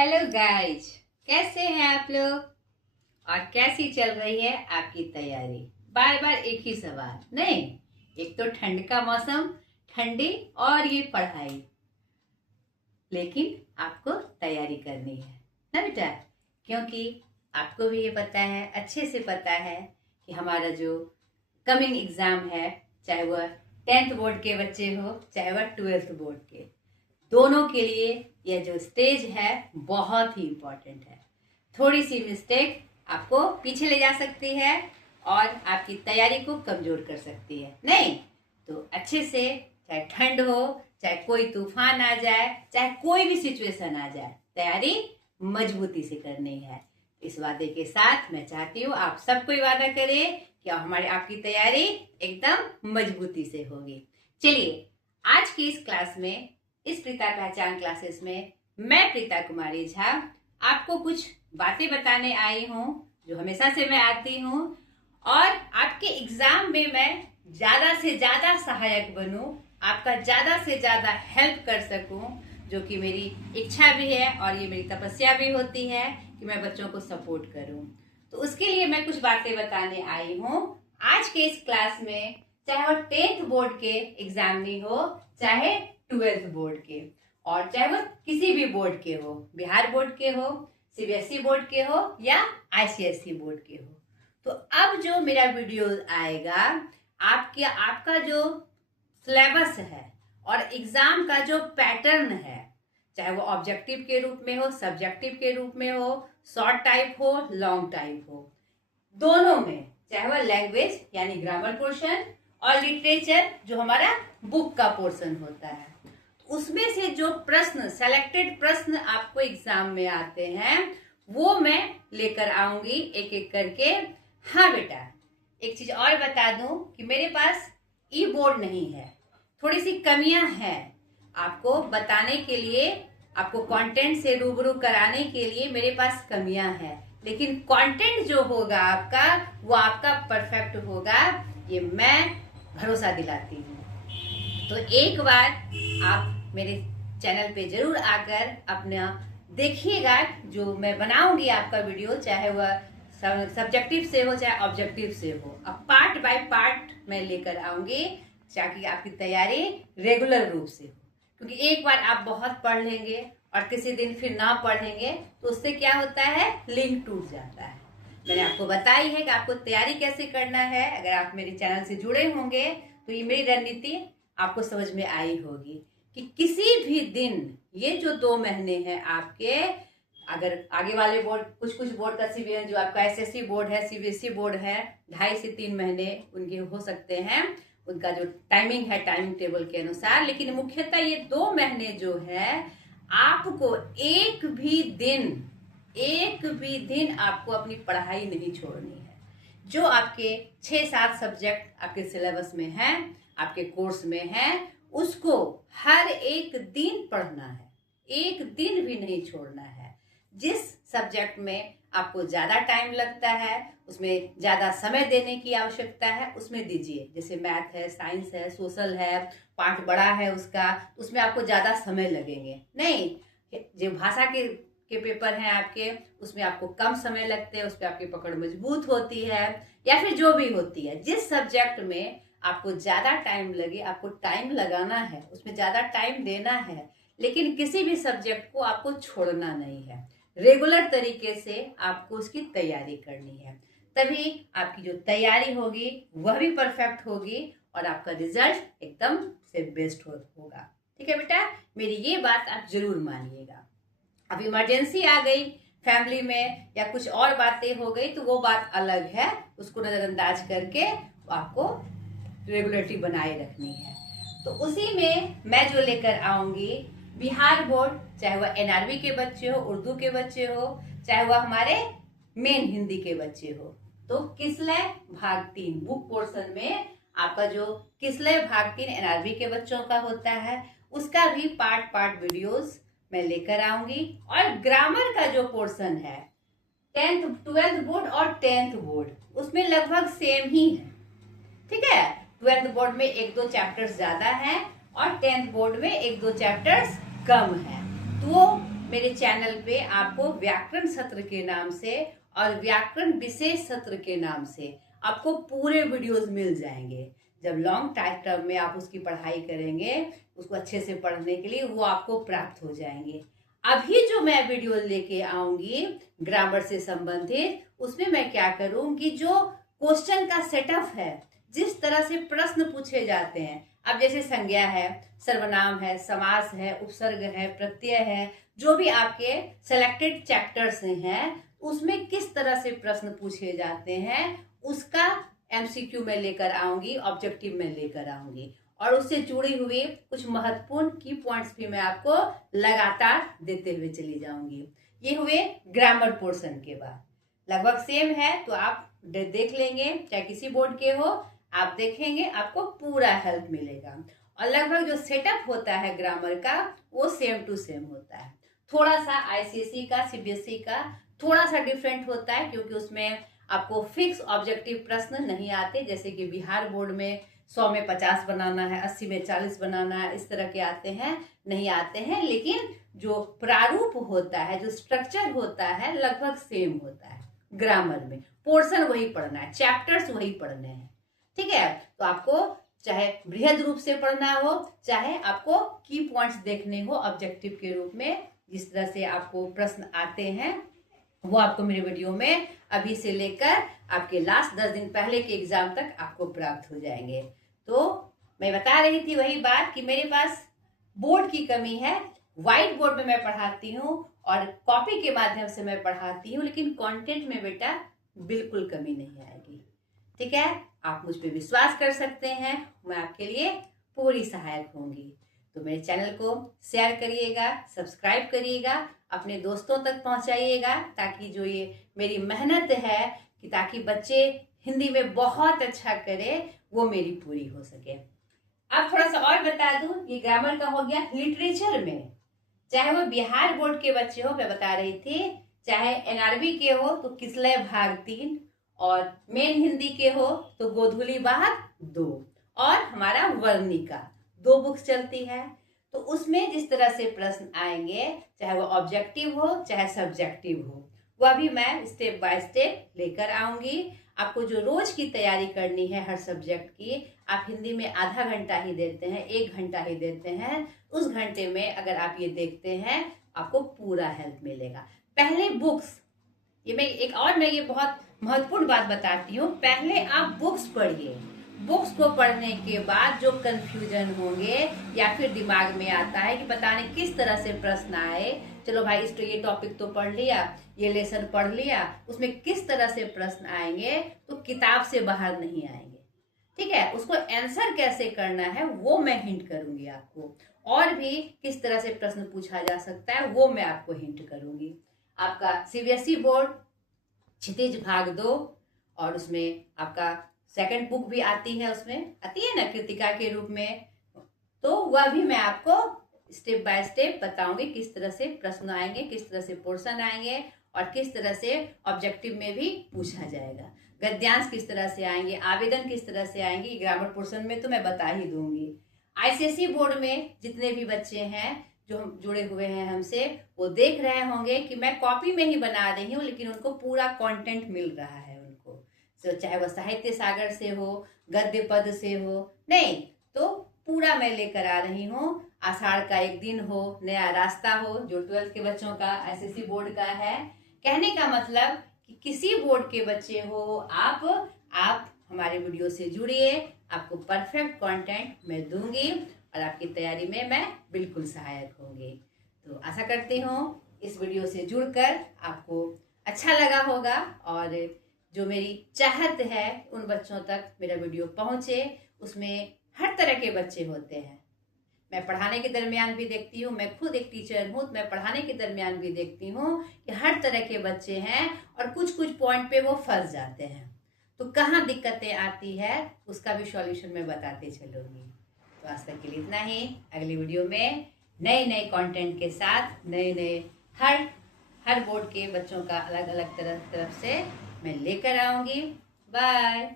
Hello guys, कैसे हैं आप लोग और कैसी चल रही है आपकी तैयारी। बार बार एक ही सवाल नहीं, एक तो ठंड का मौसम, ठंडी और ये पढ़ाई, लेकिन आपको तैयारी करनी है ना बेटा, क्योंकि आपको भी ये पता है, अच्छे से पता है कि हमारा जो कमिंग एग्जाम है, चाहे वह 10th बोर्ड के बच्चे हो चाहे वह 12th बोर्ड के, दोनों के लिए यह जो स्टेज है बहुत ही इम्पोर्टेंट है। थोड़ी सी मिस्टेक आपको पीछे ले जा सकती है और आपकी तैयारी को कमजोर कर सकती है। नहीं तो अच्छे से, चाहे ठंड हो, चाहे कोई तूफान आ जाए, चाहे कोई भी सिचुएशन आ जाए, तैयारी मजबूती से करनी है। इस वादे के साथ मैं चाहती हूँ आप सब कोई वादा करें कि हमारी आपकी तैयारी एकदम मजबूती से होगी। चलिए, आज की इस क्लास में, इस प्रीता पहचान क्लासेस में मैं प्रीता कुमारी झा आपको कुछ बातें बताने आई हूँ जो हमेशा से मैं आती हूँ, और आपके एग्जाम में मैं ज्यादा से ज्यादा सहायक बनूं, आपका ज्यादा से ज्यादा हेल्प कर सकूं, जो कि मेरी इच्छा भी है और ये मेरी तपस्या भी होती है कि मैं बच्चों को सपोर्ट करूं। तो उसके लिए मैं कुछ बातें बताने आई हूँ आज के इस क्लास में, चाहे वो 10th बोर्ड के एग्जाम में हो, चाहे 12th बोर्ड के, और चाहे वो किसी भी बोर्ड के हो, बिहार बोर्ड के हो, सीबीएसई बोर्ड के हो या आईसीएसई बोर्ड के हो। तो अब जो मेरा वीडियो आएगा, आपका जो सिलेबस है और एग्जाम का जो पैटर्न है, चाहे वो ऑब्जेक्टिव के रूप में हो, सब्जेक्टिव के रूप में हो, शॉर्ट टाइप हो, लॉन्ग टाइप हो, दोनों में, चाहे वह लैंग्वेज यानी ग्रामर पोर्शन और लिटरेचर जो हमारा बुक का पोर्शन होता है, उसमें से जो प्रश्न, सेलेक्टेड प्रश्न आपको एग्जाम में आते हैं वो मैं लेकर आऊंगी एक एक करके। हाँ बेटा, एक चीज और बता दूं कि मेरे पास ई बोर्ड नहीं है, थोड़ी सी कमियां हैं आपको बताने के लिए, आपको कंटेंट से रूबरू कराने के लिए मेरे पास कमियां हैं, लेकिन कंटेंट जो होगा आपका वो आपका परफेक्ट होगा, ये मैं भरोसा दिलाती हूँ। तो एक बार आप मेरे चैनल पे जरूर आकर अपना देखिएगा, जो मैं बनाऊंगी आपका वीडियो, चाहे वह सब्जेक्टिव से हो चाहे ऑब्जेक्टिव से हो, अब पार्ट बाय पार्ट मैं लेकर आऊंगी ताकि आपकी तैयारी रेगुलर रूप से हो। क्योंकि एक बार आप बहुत पढ़ लेंगे और किसी दिन फिर ना पढ़ेंगे तो उससे क्या होता है, लिंक टूट जाता है। मैंने आपको बताई है कि आपको तैयारी कैसे करना है। अगर आप मेरे चैनल से जुड़े होंगे तो ये मेरी रणनीति आपको समझ में आई होगी कि किसी भी दिन, ये जो 2 महीने हैं आपके, अगर आगे वाले बोर्ड, कुछ बोर्ड का सीबीएसई, जो आपका एसएससी बोर्ड है, सीबीएसई बोर्ड है, 2.5 से 3 महीने उनके हो सकते हैं, उनका जो टाइमिंग है टाइमिंग टेबल के अनुसार, लेकिन मुख्यतः ये 2 महीने जो है आपको एक भी दिन आपको अपनी पढ़ाई नहीं छोड़नी है। जो आपके 6-7 सब्जेक्ट आपके सिलेबस में है, आपके कोर्स में है, उसको हर एक दिन पढ़ना है, एक दिन भी नहीं छोड़ना है। जिस सब्जेक्ट में आपको ज्यादा टाइम लगता है, उसमें ज्यादा समय देने की आवश्यकता है, उसमें दीजिए। जैसे मैथ है, साइंस है, सोशल है, पाठ बड़ा है उसका, उसमें आपको ज्यादा समय लगेंगे। नहीं, जो भाषा के पेपर हैं आपके, उसमें आपको कम समय लगते हैं, उसमें आपकी पकड़ मजबूत होती है, या फिर जो भी होती है, जिस सब्जेक्ट में आपको ज्यादा टाइम लगे, आपको टाइम लगाना है, उसमें ज्यादा टाइम देना है, लेकिन किसी भी सब्जेक्ट को आपको छोड़ना नहीं है। रेगुलर तरीके से आपको उसकी तैयारी करनी है, तभी आपकी जो तैयारी होगी वह भी परफेक्ट होगी और आपका रिजल्ट एकदम से बेस्ट होगा। ठीक है बेटा, मेरी ये बात आप जरूर मानिएगा। अब इमरजेंसी आ गई फैमिली में या कुछ और बातें हो गई तो वो बात अलग है, उसको नजरअंदाज करके आपको रेगुलरिटी बनाए रखनी है। तो उसी में मैं जो लेकर आऊंगी, बिहार बोर्ड, चाहे वह एनआरबी के बच्चे हो, उर्दू के बच्चे हो, चाहे वह हमारे मेन हिंदी के बच्चे हो, तो किसलय भाग 3 बुक पोर्शन में आपका जो किसलय भाग 3 एनआरबी के बच्चों का होता है, उसका भी पार्ट वीडियोस मैं लेकर आऊंगी। और ग्रामर का जो पोर्शन है 12th बोर्ड और 10th बोर्ड, उसमें लगभग सेम ही है। ठीक है, 12th बोर्ड में 1-2 चैप्टर्स ज्यादा है और 10th बोर्ड में 1-2 चैप्टर्स कम है, तो मेरे चैनल पे आपको व्याकरण सत्र के नाम से और व्याकरण विशेष सत्र के नाम से आपको पूरे वीडियोस मिल जाएंगे। जब लॉन्ग टर्म में आप उसकी पढ़ाई करेंगे, उसको अच्छे से पढ़ने के लिए वो आपको प्राप्त हो जाएंगे। अभी जो मैं वीडियो लेके आऊंगी ग्रामर से संबंधित, उसमें मैं क्या करूंगी, जो क्वेश्चन का सेटअप है, जिस तरह से प्रश्न पूछे जाते हैं, अब जैसे संज्ञा है, सर्वनाम है, समास है, उपसर्ग है, प्रत्यय है, जो भी आपके सेलेक्टेड चैप्टर्स हैं, उसमें किस तरह से प्रश्न पूछे जाते हैं उसका एमसीक्यू में लेकर आऊंगी, ऑब्जेक्टिव में लेकर आऊंगी, और उससे जुड़ी हुई कुछ महत्वपूर्ण की पॉइंट्स भी मैं आपको लगातार देते हुए चली जाऊंगी। ये हुए ग्रामर पोर्शन के बाद, लगभग सेम है तो आप देख लेंगे, चाहे किसी बोर्ड के हो आप देखेंगे, आपको पूरा हेल्प मिलेगा। और लगभग जो सेटअप होता है ग्रामर का वो सेम टू सेम होता है। थोड़ा सा आईसीएसई का, सीबीएसई का थोड़ा सा डिफरेंट होता है, क्योंकि उसमें आपको फिक्स ऑब्जेक्टिव प्रश्न नहीं आते, जैसे कि बिहार बोर्ड में 100 में 50 बनाना है, 80 में 40 बनाना है, इस तरह के आते हैं, नहीं आते हैं। लेकिन जो प्रारूप होता है, जो स्ट्रक्चर होता है, लगभग सेम होता है। ग्रामर में पोर्शन वही पढ़ना है, चैप्टर्स वही पढ़ने हैं, ठीक है। तो आपको चाहे बृहद रूप से पढ़ना हो, चाहे आपको की पॉइंट्स देखने हो ऑब्जेक्टिव के रूप में, जिस तरह से आपको प्रश्न आते हैं वो आपको मेरे वीडियो में अभी से लेकर आपके लास्ट 10 दिन पहले के एग्जाम तक आपको प्राप्त हो जाएंगे। तो मैं बता रही थी वही बात कि मेरे पास बोर्ड की कमी है, व्हाइट बोर्ड में मैं पढ़ाती हूँ और कॉपी के माध्यम से मैं पढ़ाती हूँ, लेकिन कंटेंट में बेटा बिल्कुल कमी नहीं आएगी, ठीक है। आप मुझ पर विश्वास कर सकते हैं, मैं आपके लिए पूरी सहायक होंगी। तो मेरे चैनल को शेयर करिएगा, सब्सक्राइब करिएगा, अपने दोस्तों तक पहुंचाइएगा, ताकि जो ये मेरी मेहनत है कि ताकि बच्चे हिंदी में बहुत अच्छा करें, वो मेरी पूरी हो सके। अब थोड़ा सा और बता दूं, ये ग्रामर का हो गया लिटरेचर में, चाहे वो बिहार बोर्ड के बच्चे हो, मैं बता रही थी, चाहे एनआरबी के हो तो किसलय भाग 3, और मेन हिंदी के हो तो गोधुली भाग 2, और हमारा वर्णिका 2 बुक्स चलती है। तो उसमें जिस तरह से प्रश्न आएंगे, चाहे वो ऑब्जेक्टिव हो चाहे सब्जेक्टिव हो, वह भी मैं स्टेप बाय स्टेप लेकर आऊंगी। आपको जो रोज की तैयारी करनी है हर सब्जेक्ट की, आप हिंदी में आधा घंटा ही देते हैं, 1 घंटा ही देते हैं, उस घंटे में अगर आप ये देखते हैं आपको पूरा हेल्प मिलेगा। पहले बुक्स, मैं ये बहुत महत्वपूर्ण बात बताती हूँ, पहले आप बुक्स पढ़िए। बुक्स को पढ़ने के बाद जो कंफ्यूजन होंगे या फिर दिमाग में आता है कि पता नहीं किस तरह से प्रश्न आए, चलो भाई ये टॉपिक तो पढ़ लिया, ये लेसन पढ़ लिया, उसमें किस तरह से प्रश्न आएंगे, तो किताब से बाहर नहीं आएंगे, ठीक है। उसको आंसर कैसे करना है वो मैं हिंट करूंगी आपको, और भी किस तरह से प्रश्न पूछा जा सकता है वो मैं आपको हिंट करूंगी। आपका सीबीएसई बोर्ड क्षितिज भाग 2, और उसमें आपका सेकंड बुक भी आती है, उसमें आती है ना कृतिका के रूप में, तो वह भी मैं आपको स्टेप बाय स्टेप बताऊंगी किस तरह से प्रश्न आएंगे, किस तरह से पोर्शन आएंगे, और किस तरह से ऑब्जेक्टिव में भी पूछा जाएगा। गद्यांश किस तरह से आएंगे, आवेदन किस तरह से आएंगे, ग्रामर पोर्शन में तो मैं बता ही दूंगी। आईसीएसई बोर्ड में जितने भी बच्चे हैं जो हम जुड़े हुए हैं हमसे, वो देख रहे होंगे कि मैं कॉपी में ही बना रही हूँ, लेकिन उनको पूरा कंटेंट मिल रहा है उनको, तो चाहे वह साहित्य सागर से हो, गद्य पद से हो, नहीं तो पूरा मैं लेकर आ रही हूँ। आषाढ़ का एक दिन हो, नया रास्ता हो, जो 12th के बच्चों का आईसीएसई बोर्ड का है, कहने का मतलब कि किसी बोर्ड के बच्चे हो आप हमारे वीडियो से जुड़िए, आपको परफेक्ट कंटेंट मैं दूंगी और आपकी तैयारी में मैं बिल्कुल सहायक होंगी। तो आशा करती हूँ इस वीडियो से जुड़कर आपको अच्छा लगा होगा, और जो मेरी चाहत है उन बच्चों तक मेरा वीडियो पहुँचे। उसमें हर तरह के बच्चे होते हैं, मैं पढ़ाने के दरमियान भी देखती हूँ, मैं खुद एक टीचर हूँ, मैं पढ़ाने के दरमियान भी देखती हूँ कि हर तरह के बच्चे हैं, और कुछ कुछ पॉइंट पे वो फंस जाते हैं, तो कहाँ दिक्कतें आती है उसका भी सॉल्यूशन मैं बताते चलूँगी। तो आज तक के लिए इतना ही, अगली वीडियो में नए नए कंटेंट के साथ, नए हर बोर्ड के बच्चों का अलग अलग तरफ से मैं लेकर आऊँगी। बाय।